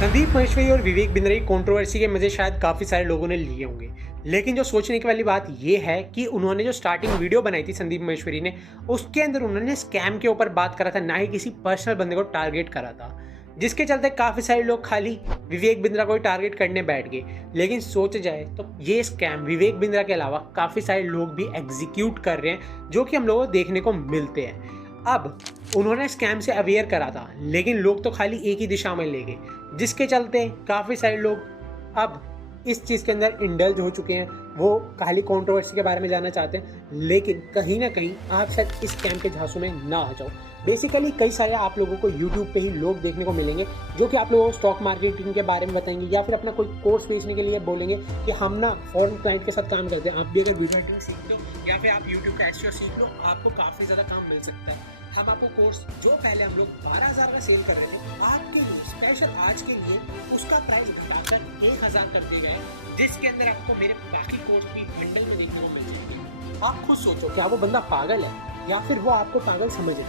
संदीप महेश्वरी और विवेक बिंद्रा की कंट्रोवर्सी के मजे शायद काफी सारे लोगों ने लिए होंगे, लेकिन जो सोचने की वाली बात यह है कि उन्होंने जो स्टार्टिंग वीडियो बनाई थी संदीप महेश्वरी ने, उसके अंदर उन्होंने स्कैम के ऊपर बात करा था, ना ही किसी पर्सनल बंदे को टारगेट करा था, जिसके चलते काफी सारे लोग खाली विवेक बिंद्रा को ही टारगेट करने बैठ गए। लेकिन सोचा जाए तो ये स्कैम विवेक बिंद्रा के अलावा काफी सारे लोग भी एग्जीक्यूट कर रहे हैं, जो कि हम लोगों को देखने को मिलते हैं। अब उन्होंने स्कैम से अवेयर करा था, लेकिन लोग तो खाली एक ही दिशा में ले गए, जिसके चलते काफ़ी सारे लोग अब इस चीज़ के अंदर इंडल्ज हो चुके हैं। वो खाली कंट्रोवर्सी के बारे में जानना चाहते हैं, लेकिन कहीं ना कहीं आप शायद इस स्कैम के झांसों में ना आ जाओ। बेसिकली कई सारे आप लोगों को यूट्यूब पे ही लोग देखने को मिलेंगे जो कि आप लोगों को स्टॉक मार्केटिंग के बारे में बताएंगे, या फिर अपना कोई कोर्स बेचने के लिए बोलेंगे कि हम ना फॉरेन क्लाइंट के साथ काम करते हैं, आप भी अगर वीडियो एडिटिंग सीख लो या फिर आप यूट्यूब का एसईओ सीख लो, आपको काफ़ी ज़्यादा काम मिल सकता है। हम आपको कोर्स जो पहले हम लोग 12,000 का सेल कर रहे थे, आपके लिए स्पेशल आज के लिए उसका प्राइस घटाकर 1,000 कर दिया गया है, जिसके अंदर आपको मेरे बाकी कोर्स भी बंडल में देखने को मिल जाएंगे। आप खुद सोचो, क्या वो बंदा पागल है या फिर वो आपको पागल समझे?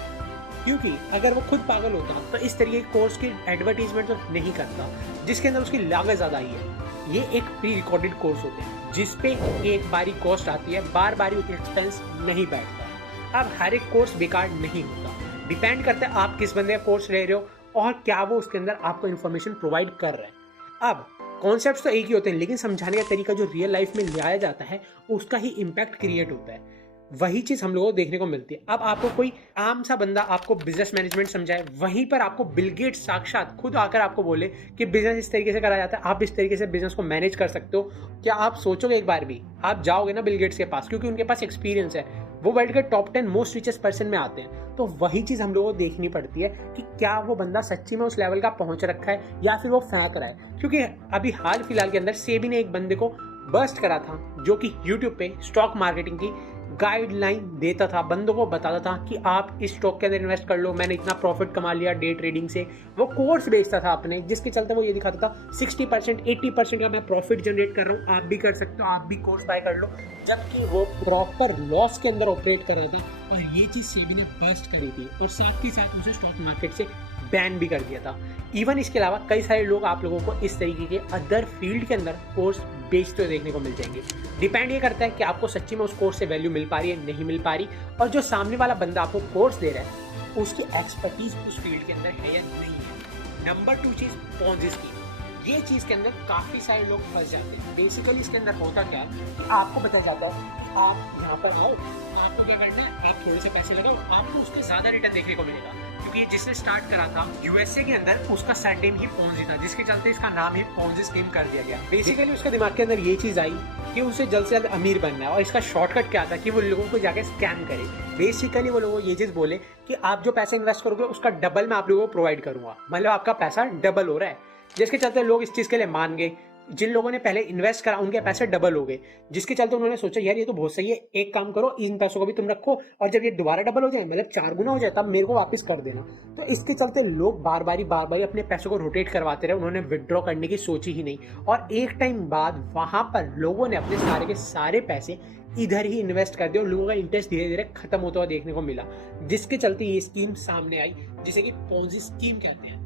क्योंकि अगर वो खुद पागल होता तो इस तरीके के कोर्स की एडवर्टीजमेंट तो नहीं करता, जिसके अंदर उसकी लागत ज़्यादा आई है। ये एक प्री रिकॉर्डेड कोर्स होते हैं जिसपे एक बारी कॉस्ट आती है, बार बार एक्सपेंस नहीं बैठता। अब हर एक कोर्स बेकार नहीं होता, डिपेंड करता है आप किस बंदे का कोर्स ले रहे हो और क्या वो उसके अंदर आपको इन्फॉर्मेशन प्रोवाइड कर रहे हैं। अब कॉन्सेप्ट्स तो एक ही होते हैं, लेकिन समझाने का तरीका जो रियल लाइफ में लाया जाता है उसका ही इम्पैक्ट क्रिएट होता है। वही चीज़ हम लोगों को देखने को मिलती है। अब आपको कोई आम सा बंदा आपको बिजनेस मैनेजमेंट समझाए, वहीं पर आपको बिल गेट्स साक्षात खुद आकर आपको बोले कि बिजनेस इस तरीके से करा जाता है, आप इस तरीके से बिजनेस को मैनेज कर सकते हो। क्या आप सोचोगे एक बार भी? आप जाओगे ना बिल गेट्स के पास, क्योंकि उनके पास एक्सपीरियंस है, वो वर्ल्ड के टॉप 10 मोस्ट रिचेस्ट पर्सन में आते हैं। तो वही चीज़ हम लोगों को देखनी पड़ती है कि क्या वो बंदा सच्ची में उस लेवल का पहुंच रखा है या फिर वो फेंक रहा है। क्योंकि अभी हाल फिलहाल के अंदर सेबी ने एक बंदे को बस्ट करा था, जो कि यूट्यूब पे स्टॉक मार्केटिंग की गाइडलाइन देता था, बंदों को बताता था कि आप इस स्टॉक के अंदर इन्वेस्ट कर लो, मैंने इतना प्रॉफिट कमा लिया डे ट्रेडिंग से। वो कोर्स बेचता था अपने, जिसके चलते वो ये दिखाता था 60% 80% का मैं प्रॉफिट जनरेट कर रहा हूँ, आप भी कर सकते हो, आप भी कोर्स बाय कर लो। जबकि वो प्रॉपर लॉस के अंदर ऑपरेट कर रहा था, और ये चीज़ सेबी ने बस्ट करी थी और साथ ही साथ उसे स्टॉक मार्केट से बैन भी कर दिया था। इवन इसके अलावा कई सारे लोग आप लोगों को इस तरीके के अदर फील्ड के अंदर कोर्स बेचते हुए देखने को मिल जाएंगे। डिपेंड ये करता है कि आपको सच्ची में उस कोर्स से वैल्यू मिल पा रही है, नहीं मिल पा रही, और जो सामने वाला बंदा आपको कोर्स दे रहा है उसकी एक्सपर्टीज उस फील्ड के अंदर है या नहीं है। नंबर 2 चीज़ पॉन्जी स्कीम। ये चीज़ के अंदर काफ़ी सारे लोग फंस जाते हैं। बेसिकली इसके अंदर होता क्या है कि आपको बताया जाता है कि आप यहाँ पर आओ, आपको क्या करना है, आप थोड़े से पैसे लगाओ, आपको उसके ज़्यादा रिटर्न देखने को मिलेगा। क्योंकि जिसने स्टार्ट करा था यूएसए के अंदर, उसका सरनेम ही पॉन्जी था, जिसके चलते इसका नाम ही पॉन्जी स्कीम कर दिया गया। बेसिकली उसके दिमाग के अंदर ये चीज़ आई कि उसे जल्द से जल्द अमीर बनना है, और इसका शॉर्टकट क्या था कि वो लोगों को जाके स्कैम करे। बेसिकली वो लोगों को ये चीज़ बोले कि आप जो पैसा इन्वेस्ट करोगे उसका डबल मैं आप लोगों को प्रोवाइड करूंगा, मतलब आपका पैसा डबल हो रहा है। जिसके चलते लोग इस चीज़ के लिए मान गए। जिन लोगों ने पहले इन्वेस्ट करा उनके पैसे डबल हो गए, जिसके चलते उन्होंने सोचा यार ये तो बहुत सही है, एक काम करो इन पैसों को भी तुम रखो, और जब ये दोबारा डबल हो जाए, मतलब 4 गुना हो जाए, तब मेरे को वापस कर देना। तो इसके चलते लोग बार बार अपने पैसों को रोटेट करवाते रहे, उन्होंने विड्रॉ करने की सोची ही नहीं, और एक टाइम बाद वहां पर लोगों ने अपने सारे के सारे पैसे इधर ही इन्वेस्ट कर दिया और लोगों का इंटरेस्ट धीरे धीरे खत्म होता हुआ देखने को मिला, जिसके चलते ये स्कीम सामने आई, जिसे कि पॉन्जी स्कीम कहते हैं,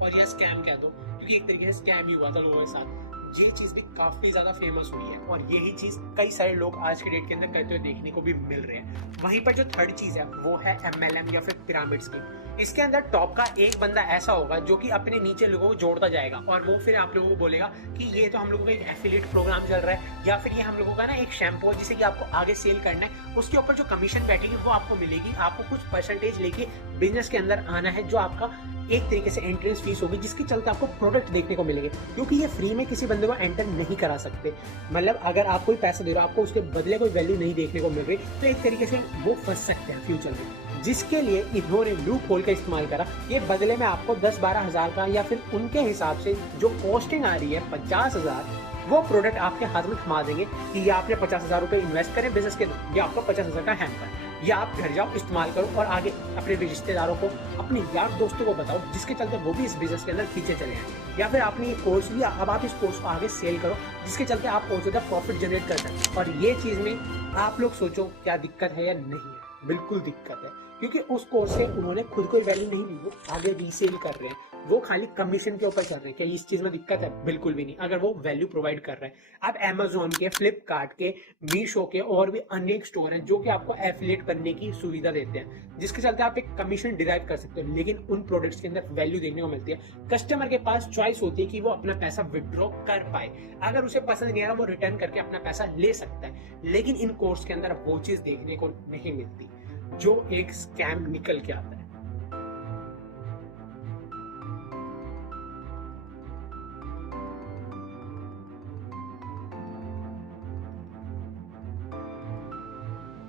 और यह स्कैम कह दो, क्योंकि एक तरीके से स्कैम ही हुआ था लोगों के साथ। ये चीज़ भी काफ़ी ज़्यादा फेमस हुई है, और यही चीज़ कई सारे लोग आज के डेट के अंदर करते हुए देखने को भी मिल रहे हैं। वहीं पर जो थर्ड चीज़ है वो है MLM या फिर पिरामिड स्कीम। इसके अंदर टॉप का एक बंदा ऐसा होगा जो कि अपने नीचे लोगों को जोड़ता जाएगा, और वो फिर आप लोगों को बोलेगा कि ये तो हम लोगों का एक एफिलिएट प्रोग्राम चल रहा है, या फिर ये हम लोगों का ना एक शैम्पू जिसे कि आपको आगे सेल करना है, उसके ऊपर जो कमीशन बैठेगी वो आपको मिलेगी। आपको कुछ परसेंटेज लेके बिजनेस के अंदर आना है, जो आपका एक तरीके से एंट्रेंस फीस होगी, जिसके चलते आपको प्रोडक्ट देखने को मिलेंगे, क्योंकि ये फ्री में किसी बंदे को एंटर नहीं करा सकते। मतलब अगर आप कोई पैसा दे रहे हो, आपको उसके बदले कोई वैल्यू नहीं देखने को मिल रही, तो एक तरीके से वो फंस सकते हैं फ्यूचर में, जिसके लिए इन्होंने लूप होल का इस्तेमाल करा। ये बदले में आपको 10-12 हज़ार का, या फिर उनके हिसाब से जो कॉस्टिंग आ रही है 50,000, वो प्रोडक्ट आपके हाथ में थमा देंगे कि ये आपने 50,000 रुपये इन्वेस्ट करें बिजनेस के, ये आपको 50,000 का हैम्पर, ये आप घर जाओ इस्तेमाल करो और आगे अपने रिश्तेदारों को, अपने यार दोस्तों को बताओ, जिसके चलते वो भी इस बिजनेस के अंदर पीछे चले आए। या फिर आपने ये कोर्स लिया, अब आप इस कोर्स को आगे सेल करो, जिसके चलते आप और ज़्यादा प्रॉफिट जनरेट कर सकते हैं। और ये चीज़ में आप लोग सोचो क्या दिक्कत है या नहीं है? बिल्कुल दिक्कत है, क्योंकि उस कोर्स से उन्होंने खुद कोई वैल्यू नहीं ली, वो आगे रीसेल कर रहे हैं। वो खाली कमीशन के ऊपर चल रहे हैं। क्या इस चीज में दिक्कत है? बिल्कुल भी नहीं, अगर वो वैल्यू प्रोवाइड कर रहा है। आप Amazon के, फ्लिपकार्ट के, मीशो के और भी अनेक स्टोर हैं जो कि आपको एफिलिएट करने की सुविधा देते हैं, जिसके चलते आप एक कमीशन डिराइव कर सकते हो, लेकिन उन प्रोडक्ट्स के अंदर वैल्यू देखने को मिलती है। कस्टमर के पास चॉइस होती है कि वो अपना पैसा विड्रॉ कर पाए। अगर उसे पसंद नहीं आ रहा, वो रिटर्न करके अपना पैसा ले सकता है, लेकिन इन कोर्स के अंदर वो चीज देखने को नहीं मिलती जो एक स्कैम निकल के आता है।